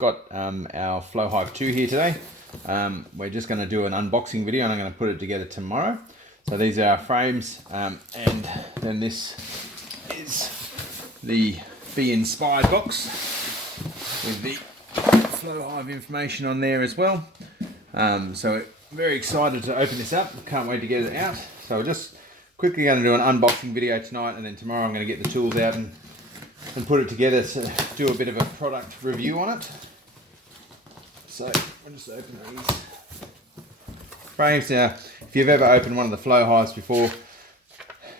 got our Flow Hive 2 here today. We're just going to do an unboxing video and I'm going to put it together tomorrow. So these are our frames, and then this is the Be Inspired box with the Flow Hive information on there as well. So very excited to open this up. Can't wait to get it out. So we're just quickly going to do an unboxing video tonight, and then tomorrow I'm going to get the tools out and put it together to do a bit of a product review on it. So we'll just open these frames. Now, if you've ever opened one of the Flow Hives before,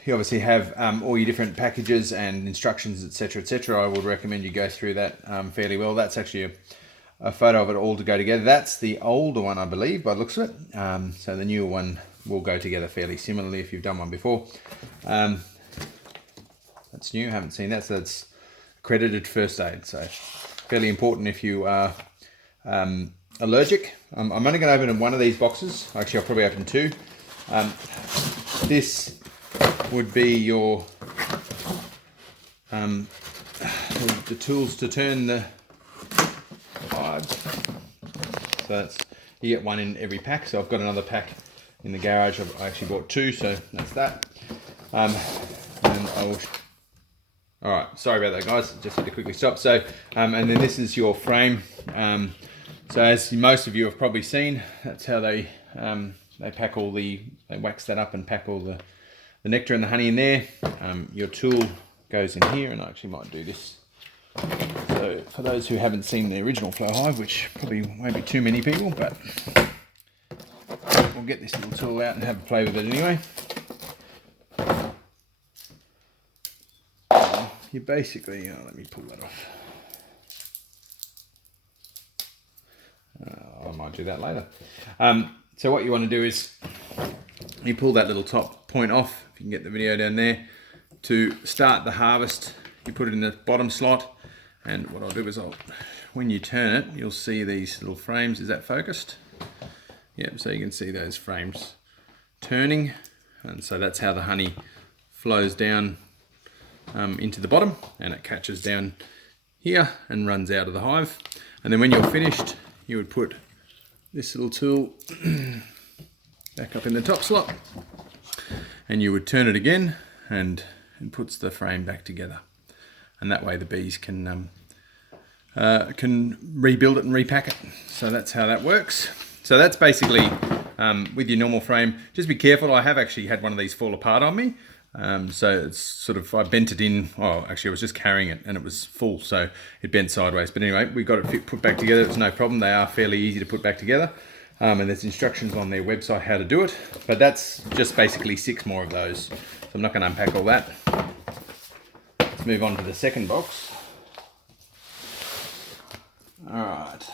you obviously have all your different packages and instructions, etc, etc. I would recommend you go through that fairly well. That's actually a photo of it all to go together. That's the older one, I believe, by the looks of it. So the newer one will go together fairly similarly if you've done one before. That's new, haven't seen that, so that's accredited first aid. So fairly important if you are allergic. I'm only going to open one of these boxes. Actually, I'll probably open two. This would be your the tools to turn the Hive. So that's, you get one in every pack. So I've got another pack in the garage. I actually bought two, so that's that. And I will. All right, sorry about that, guys. Just had to quickly stop. So, and then this is your frame. So as most of you have probably seen, that's how they pack all the, they wax that up and pack all the nectar and the honey in there. Your tool goes in here, and I actually might do this. So for those who haven't seen the original Flow Hive, which probably won't be too many people, but we'll get this little tool out and have a play with it anyway. You basically, let me pull that off. I might do that later. So what you want to do is you pull that little top point off, if you can get the video down there. To start the harvest, you put it in the bottom slot, and what I'll do is when you turn it, you'll see these little frames. Is that focused? Yep, so you can see those frames turning, and so that's how the honey flows down into the bottom, and it catches down here and runs out of the hive. And then when you're finished, you would put this little tool back up in the top slot, and you would turn it again, and it puts the frame back together. And that way the bees can rebuild it and repack it. So that's how that works. So that's basically with your normal frame. Just be careful. I have actually had one of these fall apart on me. So it's sort of, I bent it in, oh, actually I was just carrying it and it was full, so it bent sideways. But anyway, we got it put back together. It's no problem. They are fairly easy to put back together. And there's instructions on their website how to do it. But that's just basically 6 more of those. So I'm not going to unpack all that. Let's move on to the second box. All right.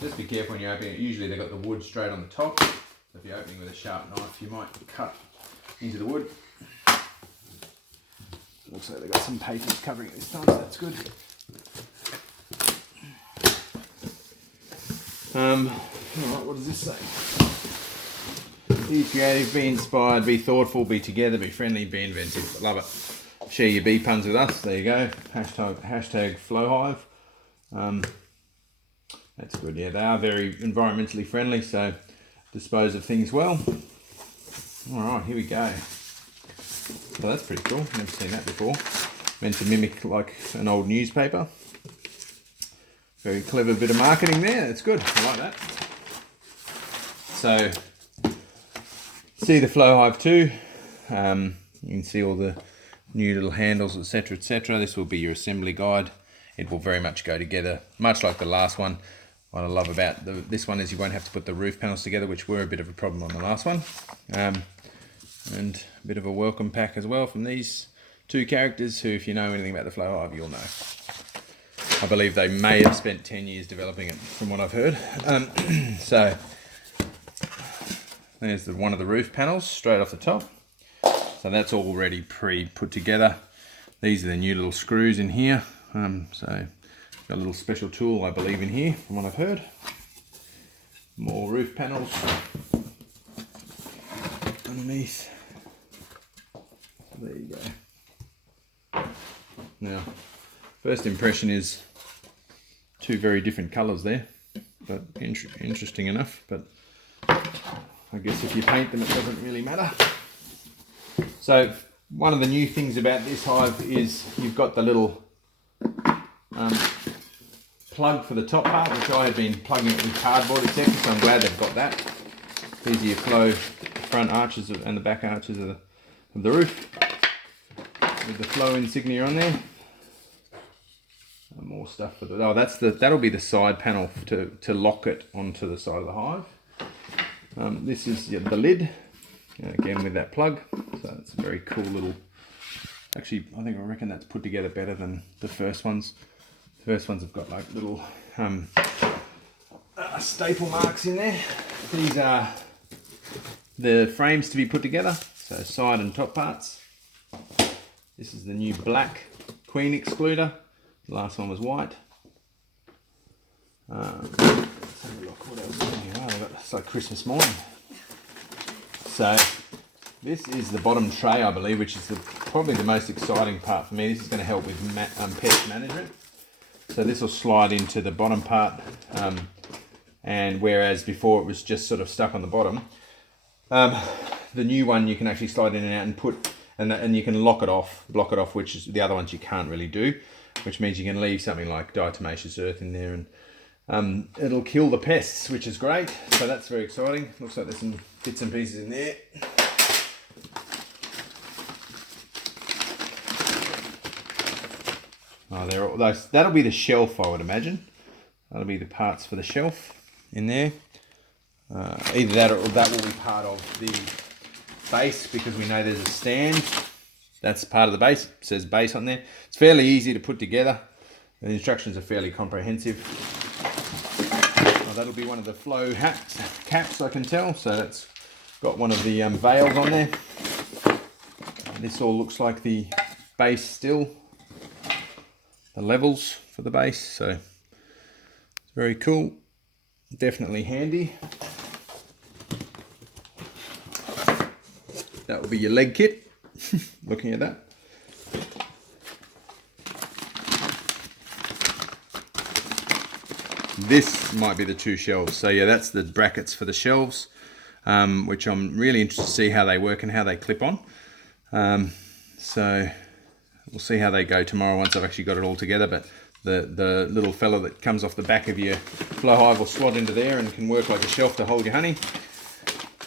Just be careful when you open it. Usually they've got the wood straight on the top. So if you're opening with a sharp knife, you might cut into the wood. Looks like they've got some papers covering it this time, so that's good. Alright, what does this say? Be creative, be inspired, be thoughtful, be together, be friendly, be inventive. Love it. Share your bee puns with us. There you go. Hashtag Flow Hive. That's good. Yeah, they are very environmentally friendly, so dispose of things well. All right, here we go. Well, that's pretty cool. Never seen that before. Meant to mimic like an old newspaper. Very clever bit of marketing there. That's good. I like that. So, see the Flow Hive 2. You can see all the new little handles, etc, etc. This will be your assembly guide. It will very much go together, much like the last one. What I love about this one is you won't have to put the roof panels together, which were a bit of a problem on the last one. And a bit of a welcome pack as well from these two characters who, if you know anything about the Flow Hive, you'll know. I believe they may have spent 10 years developing it, from what I've heard. So there's one of the roof panels straight off the top. So that's already pre-put together. These are the new little screws in here. So got a little special tool, I believe, in here, from what I've heard. More roof panels underneath. There you go. Now, first impression is two very different colours there, but interesting enough. But I guess if you paint them, it doesn't really matter. So one of the new things about this hive is you've got the little plug for the top part, which I had been plugging it with cardboard, etc. So I'm glad they've got that. Easier flow front arches and the back arches of the roof with the flow insignia on there. More stuff for the that'll be the side panel to lock it onto the side of the hive. This is the lid, again with that plug. So it's a very cool little. Actually, I reckon that's put together better than the first ones. The first ones have got like little staple marks in there. These are the frames to be put together, so side and top parts. This is the new black queen excluder. The last one was white. Let's have a look what else is in here. Oh, it's like Christmas morning. So this is the bottom tray, I believe, which is probably the most exciting part for me. This is going to help with pest management. So this will slide into the bottom part, and whereas before it was just sort of stuck on the bottom, the new one you can actually slide in and out and put, and you can block it off, which is the other ones you can't really do, which means you can leave something like diatomaceous earth in there, and it'll kill the pests, which is great. So that's very exciting. Looks like there's some bits and pieces in there. Oh, they're all those. That'll be the shelf, I would imagine. That'll be the parts for the shelf in there. Either that or that will be part of the base, because we know there's a stand. That's part of the base. It says base on there. It's fairly easy to put together. The instructions are fairly comprehensive. Oh, that'll be one of the flow caps, I can tell. So that's got one of the veils on there. This all looks like the base still. The levels for the base, so it's very cool, definitely handy. That will be your leg kit. Looking at that. This might be the two shelves. So yeah, that's the brackets for the shelves, which I'm really interested to see how they work and how they clip on. So we'll see how they go tomorrow once I've actually got it all together, but the little fella that comes off the back of your flow hive will slot into there and can work like a shelf to hold your honey.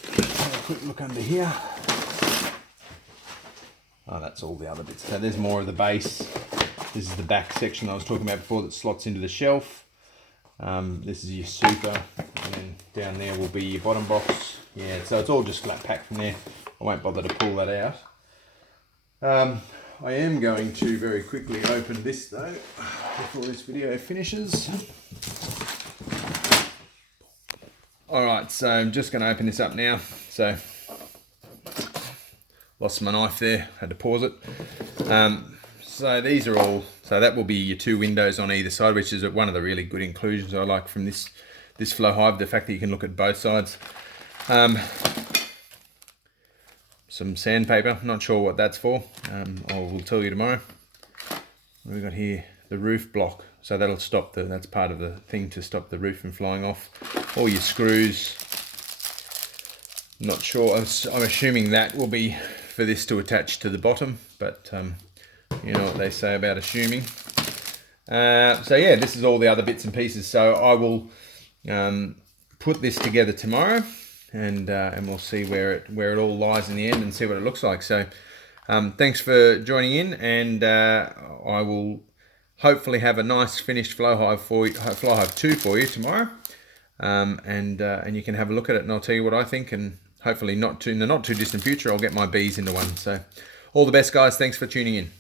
Have a quick look under here. Oh, that's all the other bits. So there's more of the base. This is the back section I was talking about before that slots into the shelf. This is your super, and then down there will be your bottom box. Yeah, so it's all just flat packed from there. I won't bother to pull that out. I am going to very quickly open this though, before this video finishes. Alright, so I'm just going to open this up now. So, lost my knife there, had to pause it. So these are all, so that will be your two windows on either side, which is one of the really good inclusions I like from this flow hive, the fact that you can look at both sides. Some sandpaper, not sure what that's for. I will tell you tomorrow. What have we got here? The roof block. So that'll stop that's part of the thing to stop the roof from flying off. All your screws. Not sure. I'm assuming that will be for this to attach to the bottom, but you know what they say about assuming. So yeah, this is all the other bits and pieces. So I will put this together tomorrow. And we'll see where it all lies in the end and see what it looks like. So thanks for joining in, and I will hopefully have a nice finished flow hive 2 for you tomorrow, and you can have a look at it and I'll tell you what I think, and hopefully in the not too distant future I'll get my bees into one. So all the best guys, thanks for tuning in.